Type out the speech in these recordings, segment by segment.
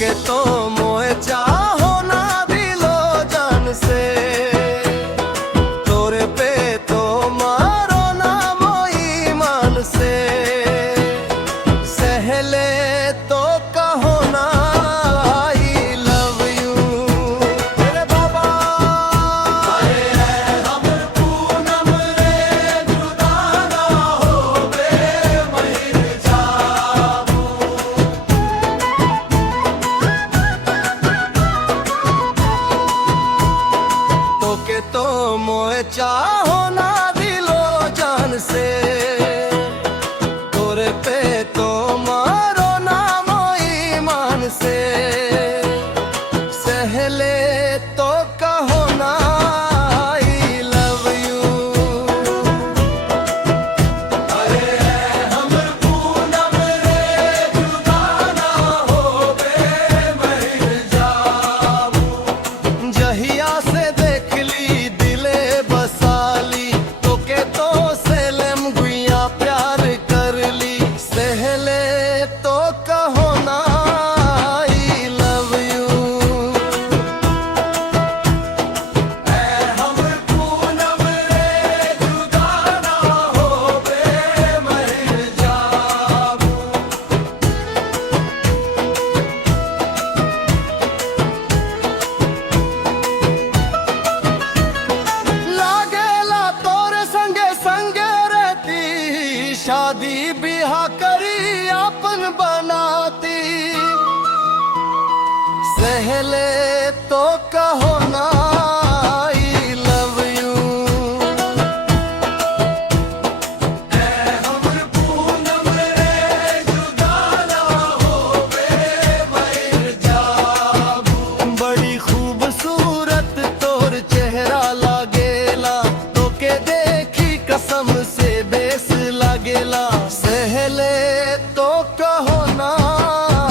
তোকে তো মোহে চাহো না দিল জান সে তোরে পে তো মারো না মোই মান সে सहले तो कहो ना आई लव यू मेरे बाबा अरे हमर पूनम रे जुदा ना होवे मर जाबू तोके तो मोहे चाहो ना दिलो जान से तोरे पे तो मारो ना मोई मान से सहले तो कहो ना आई लव यू अरे हमर पूनम रे जुदा ना होवे मर जाबू जहिया से देख ली दिले बसाली तोके तो सेलम गुइया प्यार कर ली सहले तो कहो ना आई लव यू हमर पूनम रे जुदा ना होवे मर जाबू लागेला तोरे संगे संगे रहती शादी बिहा करी अपन बनाती सहले तो कहो ना आई लव यू हमर पूनम रे जुदा ना होवे मर जाबू बड़ी खूबसूरत तोर चेहरा लागेला तोके देखी कसम से बेस लागेला सहले तो कहो ना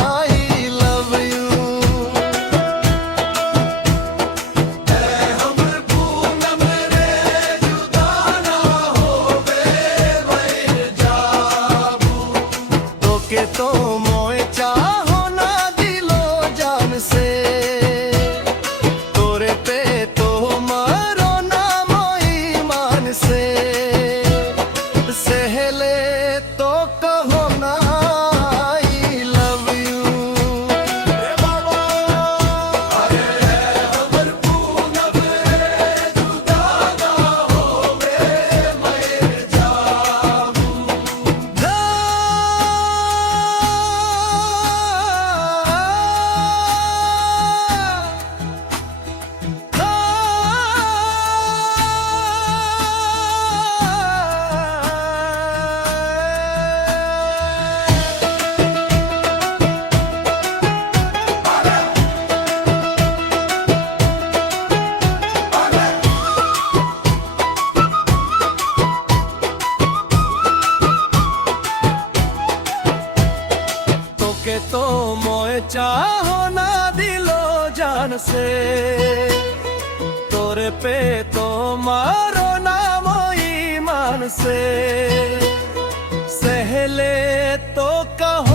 आई लव यू हमर पूनम रे जुदा ना होवे मर जाबू तोके तो मोहे चाहो ना दिलो जान से तोरे पे तो मारो ना मोई मान से सहले तो कहो ना आई लव यू बाबा अरे हमर पूनम रे जुदा ना होवे मर जाबू तोके तो मोहे चाहो ना दिलो जान से तोरे पे तो मारो ना मोई मान से सहले तो कहो